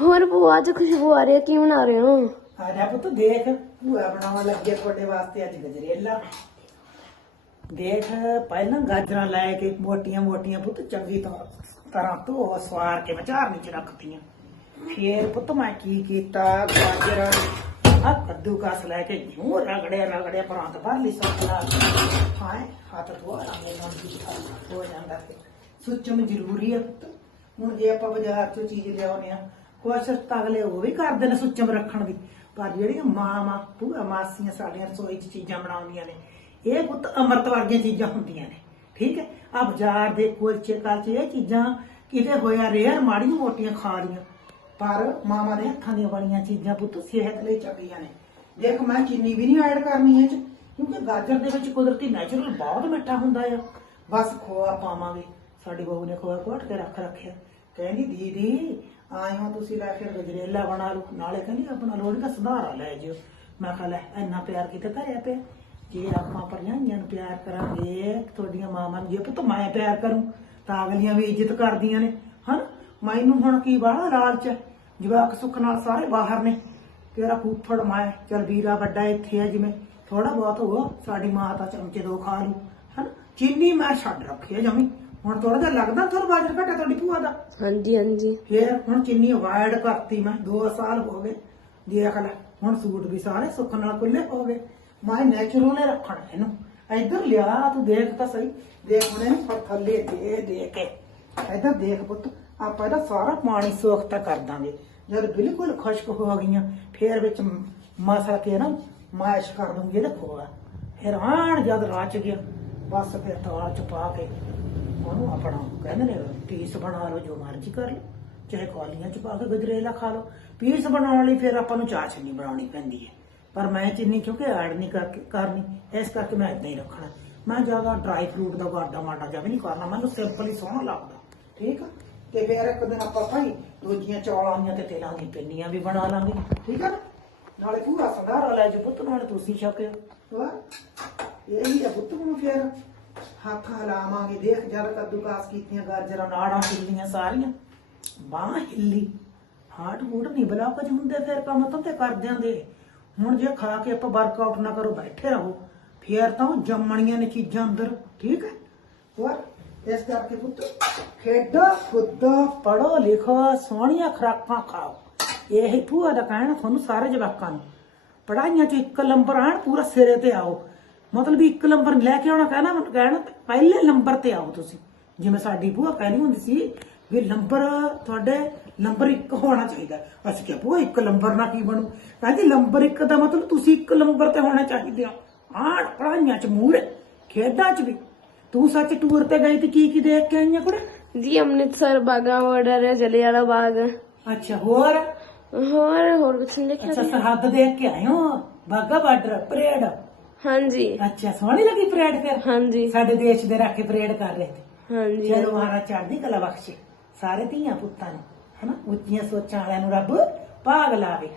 ਹੋਰ ਭੂਆ, ਅੱਜ ਖੁਸ਼ਬੂ ਆ ਰਹੀ ਹੈ, ਕੀ ਬਣਾ ਰਹੇ ਹੋ? ਆ ਜਾ ਪੁੱਤ, ਦੇਖ, ਭੂਆ ਬਣਾਉਣ ਲੱਗੇ ਤੁਹਾਡੇ ਵਾਸਤੇ ਅੱਜ ਗਜਰੇਲਾ। ਦੇਖ, ਪਹਿਲਾਂ ਗਾਜਰਾਂ ਲੈ ਕੇ ਮੋਟੀਆਂ ਮੋਟੀਆਂ ਪੁੱਤ ਚੰਗੀ ਤਰ੍ਹਾਂ ਤਰ੍ਹਾਂ ਧੋ, ਸਵਾਰ ਕੇ ਵਿਚਾਰ ਵਿੱਚ ਰੱਖਤੀਆਂ ਫੇਰ ਪੁੱਤ ਮੈਂ ਕੀ ਕੀਤਾ, ਗਾਜਰਾਂ ਆ ਕੱਦੂ ਕਸ ਲੈ ਕੇ ਜੂ ਰਗੜਿਆ ਰਗੜਿਆ, ਪਰਾਂਤ ਭਰ ਲਈ ਸੋਚਦਾ ਹਾਏ, ਹੱਥ ਧੋਆ ਲਾਂਗੇ ਨਾਲ ਹੋ ਜਾਂਦਾ ਸੁੱਚਮ ਜ਼ਰੂਰੀ ਹੈ ਪੁੱਤ। ਹੁਣ ਜੇ ਆਪਾਂ ਬਾਜ਼ਾਰ ਚੋਂ ਚੀਜ਼ ਲਿਆਉਨੇ ਆ ਕੋਸ਼ਿਸ਼ ਤਾਂ ਅਗਲੇ ਉਹ ਵੀ ਕਰਦੇ ਨੇ ਸੁੱਚਮ ਰੱਖਣ ਦੀ ਪਰ ਜਿਹੜੀਆਂ ਮਾਂ ਪੂਰਾ ਮਾਸੀਆਂ ਸਾਡੀਆਂ ਰਸੋਈ 'ਚ ਚੀਜ਼ਾਂ ਬਣਾਉਂਦੀਆਂ ਨੇ, ਇਹ ਪੁੱਤ ਅੰਮ੍ਰਿਤ ਵਰਗੀਆਂ ਚੀਜ਼ਾਂ ਹੁੰਦੀਆਂ ਨੇ। ਠੀਕ ਹੈ? ਆ ਬਾਜ਼ਾਰ ਦੇ ਕੁਲਚੇ, ਕਾਲਚੇ, ਇਹ ਚੀਜ਼ਾਂ ਕਿਤੇ ਹੋਇਆ ਰੇਅਰ ਮਾੜੀਆਂ ਮੋਟੀਆਂ ਖਾ ਲੀਆਂ ਪਰ ਮਾਵਾਂ ਦੇ ਹੱਥਾਂ ਦੀਆਂ ਬਣੀਆਂ ਚੀਜ਼ਾਂ ਪੁੱਤ ਸਿਹਤ ਲਈ ਚੰਗੀਆਂ ਨੇ। ਦੇਖ, ਮੈਂ ਚੀਨੀ ਵੀ ਨਹੀਂ ਐਡ ਕਰਨੀ ਇਹ ਚ, ਕਿਉਂਕਿ ਗਾਜਰ ਦੇ ਵਿੱਚ ਕੁਦਰਤੀ ਨੈਚੁਰਲ ਬਹੁਤ ਮਿੱਠਾ ਹੁੰਦਾ ਆ। ਬਸ ਖੋਆ ਪਾਵਾਂਗੇ। ਸਾਡੀ ਬਹੂ ਨੇ ਖੋਆ ਕੋਟ ਕੇ ਰੱਖ ਰੱਖਿਆ। ਕਹਿੰਦੀ, ਦੀਦੀ ਆਏ ਹੋ ਤੁਸੀਂ ਲੈ ਕੇ ਗਜਰੇਲਾ ਬਣਾ ਲਓ, ਨਾਲੇ ਕਹਿੰਦੀ ਆਪਣਾ ਲੋੜੀ ਦਾ ਸੁਧਾਰਾ ਲੈ ਜਿਓ। ਮੈਂ ਕਿਹਾ ਲੈ, ਇੰਨਾ ਪਿਆਰ ਕਿਤੇ ਧਰਿਆ ਪਿਆ? ਜੇ ਆਪਾਂ ਪਰਜਾਈਆਂ ਨੂੰ ਪਿਆਰ ਕਰਾਂਗੇ, ਤੁਹਾਡੀਆਂ ਮਾਵਾਂ ਨੂੰ, ਜੇ ਪੁੱਤ ਮੈਂ ਪਿਆਰ ਕਰੂੰ, ਤਾਂ ਅਗਲੀਆਂ ਵੀ ਇੱਜ਼ਤ ਕਰਦੀਆਂ ਨੇ। ਹਨ? ਮੈਨੂੰ ਹੁਣ ਕੀ ਬਾਹਲਾ ਲਾਲਚ ਹੈ? ਜਵਾਕ ਸੁੱਖ ਨਾਲ ਸਾਰੇ ਬਾਹਰ ਨੇ। ਤੇਰਾ ਫੁੱਫੜ ਮੈਂ? ਚਲ ਵੀਰਾ ਵੱਡਾ ਇੱਥੇ ਆ ਜਿਵੇਂ। ਥੋੜਾ ਬਹੁਤ ਹੋ, ਸਾਡੀ ਮਾਂ ਤਾਂ ਚਮਚੇ ਦੋ ਖਾ ਲੂ ਹਨ? ਚੀਨੀ ਮੈਂ ਛੱਡ ਰੱਖੀ ਆ ਜਮੀ। ਹੁਣ ਥੋੜਾ ਜਿਹਾ ਲੱਗਦਾ ਤੁਹਾਨੂੰ ਬਾਜਰ ਘਟਾ ਤੁਹਾਡੀ ਭੂਆ ਦਾ? ਹਾਂਜੀ ਹਾਂਜੀ। ਫੇਰ ਹੁਣ ਚੀਨੀ ਅਵਾਇਡ ਕਰਤੀ ਮੈਂ 2 ਸਾਲ ਹੋ ਗਏ। ਦੇਖ ਲੈ ਹੁਣ ਸੂਟ ਵੀ ਸਾਰੇ ਸੁੱਖ ਨਾਲ ਖੁੱਲੇ ਹੋ ਗਏ। ਮੈਂ ਨੈਚੁਰਲ ਰੱਖਣਾ ਇਹਨੂੰ। ਇੱਧਰ ਲਿਆ ਤੂੰ ਦੇਖ ਤਾਂ ਸਹੀ। ਦੇਖ ਹੁਣ ਇਹਨੂੰ ਪਰ ਥੱਲੇ ਦੇ ਦੇ ਕੇ। ਇੱਧਰ ਦੇਖ ਪੁੱਤ ਆਪਾਂ ਇਹਦਾ ਸਾਰਾ ਪਾਣੀ ਸੋਖਤਾ ਕਰ ਦਾਂਗੇ। ਜਦ ਬਿਲਕੁਲ ਖੁਸ਼ਕ ਹੋ ਗਈਆਂ ਫੇਰ ਵਿੱਚ ਮਸਾ ਕੇ ਨਾ ਮਾਇਸ਼ ਕਰ ਦੂੰਗੀ ਇਹਦਾ ਖੋਆ। ਫਿਰ ਆਣ ਜਦ ਰਾਚ ਗਿਆ ਬਸ ਫਿਰ ਤਾਲ ਚ ਪਾ ਕੇ। ਉਹਨੂੰ ਆਪਣਾ ਕਹਿੰਦੇ ਨੇ, ਪੀਸ ਬਣਾ ਲਓ, ਜੋ ਮਰਜ਼ੀ ਕਰ ਲਓ। ਚਾਹੇ ਕੌਲੀਆਂ ਚ ਪਾ ਕੇ ਗਜਰੇਲਾ ਖਾ ਲਓ। ਪੀਸ ਬਣਾਉਣ ਲਈ ਫਿਰ ਆਪਾਂ ਨੂੰ ਚਾਸ਼ਨੀ ਬਣਾਉਣੀ ਪੈਂਦੀ ਹੈ। ਪਰ ਮੈਂ ਚੀਨੀ ਕਿਉਂਕਿ ਐਡ ਨਹੀਂ ਕਰਕੇ ਕਰਨੀ। ਇਸ ਕਰਕੇ ਮੈਂ ਇਦਾਂ ਹੀ ਰੱਖਣਾ। ਮੈਂ ਜ਼ਿਆਦਾ ਡਰਾਈ ਫਰੂਟ ਦਾ ਗਾਡਾ ਮਾਡਾ ਜਾਂ ਨਹੀਂ ਕਰਨਾ। ਮੈਨੂੰ ਸਿੰਪਲ ਹੀ ਸੋਹਣਾ ਲੱਗਦਾ। ਠੀਕ ਆ? ਤੇ ਫਿਰ ਇੱਕ ਦਿਨ ਆਪਾਂ ਭਾਈ ਦੂਜੀਆਂ ਚੌਲਾਂ ਦੀਆਂ ਤੇ ਤੇਲਾਂ ਦੀਆਂ ਪਿੰਨੀਆਂ ਵੀ ਬਣਾ ਲਾਂਗੇ। ਠੀਕ ਆ ਨਾ? ਨਾਲੇ ਪੂਰਾ ਸੰਧਾਰਾ ਲੈ ਜੀ ਪੁੱਤ, ਨਾਲ ਤੁਸੀਂ ਛਕਿਓ ਹੋਰ ਇਹ ਹੀ ਆ ਪੁੱਤ ਨੂੰ ਫਿਰ। ਹੱਥ ਹਲਾਵਾਂਗੇ, ਦੇਖ ਜਦ ਕੱਦੂਕਾਸ ਕੀਤੀਆਂ ਗਾਜਰਾਂ ਨਾੜਾਂ ਹਿੱਲੀਆਂ ਸਾਰੀਆਂ। ਬਾਹ ਹਿੱਲੀ। ਹਾਰਟ ਹੂਟ ਨਹੀਂ ਬਲਾਕਜ ਹੁੰਦੇ ਫਿਰ ਕੰਮ ਤਾਂ ਤੇ ਕਰਦਿਆਂ ਦੇ। ਹੁਣ ਜੇ ਖਾ ਕੇ ਆਪਾਂ ਵਰਕਆਊਟ ਨਾ ਕਰੋ, ਬੈਠੇ ਰਹੋ। ਫੇਰ ਤਾਂ ਜੰਮਣੀਆਂ ਨੇ ਚੀਜ਼ਾਂ ਅੰਦਰ। ਠੀਕ ਹੈ? ਹੋਰ? ਇਸ ਕਰਕੇ ਪੁੱਤ, ਖੇਡੋ ਕੁੱਦੋ ਪੜੋ ਲਿਖੋ, ਸੋਹਣੀਆਂ ਖੁਰਾਕਾਂ ਖਾਓ। ਇਹ ਭੂਆ ਦਾ ਕਹਿਣਾ, ਤੁਹਾਨੂੰ ਸਾਰੇ ਜਵਾਕਾਂ ਨੂੰ। ਪੜਾਈਆਂ 'ਚ ਇੱਕ ਨੰਬਰ ਆਣ ਪੂਰਾ ਸਿਰੇ ਤੇ ਆਓ। ਮਤਲਬ ਇੱਕ ਨੰਬਰ ਲੈ ਕੇ ਆਉਣਾ ਕਹਿਣਾ ਕਹਿਣਾ ਪਹਿਲੇ ਨੰਬਰ ਤੇ ਆਓ ਤੁਸੀਂ। ਜਿਵੇਂ ਸਾਡੀ ਭੂਆ ਕਹਿੰਦੀ ਹੁੰਦੀ ਸੀ ਵੀ ਨੰਬਰ ਤੁਹਾਡੇ ਨੰਬਰ 1 ਹੋਣਾ ਚਾਹੀਦਾ ਅਸੀਂ ਕਿਹਾ ਭੂਆ ਇੱਕ ਨੰਬਰ ਨਾਲ ਕੀ ਬਣੂ? ਕਹਿੰਦੀ ਨੰਬਰ 1 ਦਾ ਮਤਲਬ ਤੁਸੀਂ ਇੱਕ ਨੰਬਰ ਤੇ ਹੋਣਾ ਚਾਹੀਦੇ ਹੋ। ਆਣ ਪੜਾਈਆਂ 'ਚ ਮੂਹਰੇ ਖੇਡਾਂ 'ਚ ਵੀ। ਤੂੰ ਸੱਚ ਟੂਰ ਤੇ ਗਈ ਤੇ ਕੀ ਕੀ ਦੇਖ ਕੇ ਆਈਆਂ ਕੁੜੇ? ਜੀ ਅੰਮ੍ਰਿਤਸਰ ਬਾਗਾ ਬਾਰਡਰ ਹੈ ਜਲਿਆਂਵਾਲਾ ਬਾਗ। ਅੱਛਾ ਹੋਰ? ਹੋਰ ਹੋਰ ਕੁਛ ਨਹੀਂ ਅੱਛਾ ਦੇਖਿਆ ਸਰਹੱਦ ਦੇਖ ਕੇ ਆਏ ਹੋ? Wagah border parade. ਹਾਂਜੀ। ਅੱਛਾ ਸੋਹਣੀ ਲੱਗੀ ਪਰੇਡ ਫਿਰ? ਹਾਂਜੀ। ਸਾਡੇ ਦੇਸ਼ ਦੇ ਰੱਖ ਕੇ ਪਰੇਡ ਕਰ ਰਹੇ ਤੇ ਹਾਂਜੀ। ਚਲੋ ਮਹਾਰਾਜ ਚੜ੍ਹਦੀ ਕਲਾ ਬਖਸ਼ੇ। ਸਾਰੇ ਧੀਆਂ ਪੁੱਤਾਂ ਨੂੰ ਹਨਾ? ਉੱਚੀਆਂ ਸੋਚਾਂ ਵਾਲਿਆਂ ਨੂੰ ਰੱਬ ਭਾਗ ਲਾਵੇ।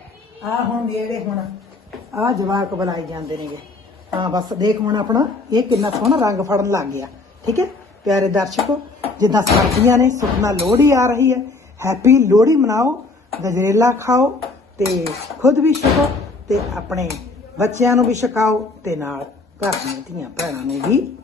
ਆ ਹੁਣ ਜਿਹੜੇ ਹੁਣ ਆ ਜਵਾਕ ਬੁਲਾਈ ਜਾਂਦੇ ਨੇਗੇ। ਹਾਂ ਬਸ ਦੇਖ ਹੁਣ ਆਪਣਾ ਇਹ ਕਿੰਨਾ ਸੋਹਣਾ ਰੰਗ ਫੜਨ ਲੱਗ ਗਿਆ। ਠੀਕ ਹੈ? ਪਿਆਰੇ ਦਰਸ਼ਕੋ ਜਿੱਦਾਂ ਸਰਦੀਆਂ ਨੇ ਸੁਖਨਾ ਲੋਹੜੀ ਆ ਰਹੀ ਹੈ। ਹੈਪੀ ਲੋਹੜੀ ਮਨਾਓ ਗਜਰੇਲਾ ਖਾਓ ਤੇ ਖੁਦ ਵੀ ਛਕੋ ਤੇ ਆਪਣੇ ਬੱਚਿਆਂ ਨੂੰ ਵੀ ਛਕਾਓ ਤੇ ਨਾਲ ਘਰ ਦੀਆਂ ਧੀਆਂ ਭੈਣਾਂ ਨੂੰ ਵੀ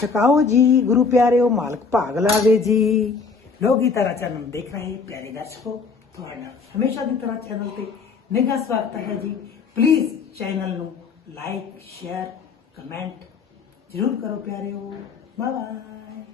ਛਕਾਓ ਜੀ। ਗੁਰੂ ਪਿਆਰਿਓ, ਮਾਲਕ ਭਾਗ ਲਾਵੇ ਜੀ। ਲੋਗੀ ਤਰ੍ਹਾਂ ਚੈਨਲ ਦੇਖ ਰਹੇ ਪਿਆਰੇ ਦਰਸ਼ਕੋ, ਤੁਹਾਡਾ ਹਮੇਸ਼ਾ ਦੀ ਤਰ੍ਹਾਂ ਚੈਨਲ ਤੇ ਨਿੱਘਾ ਸਵਾਗਤ ਹੈ ਜੀ। ਪਲੀਜ਼ ਚੈਨਲ ਨੂੰ ਲਾਈਕ ਸ਼ੇਅਰ ਕਮੈਂਟ ਜ਼ਰੂਰ ਕਰੋ ਪਿਆਰਿਓ। Bye bye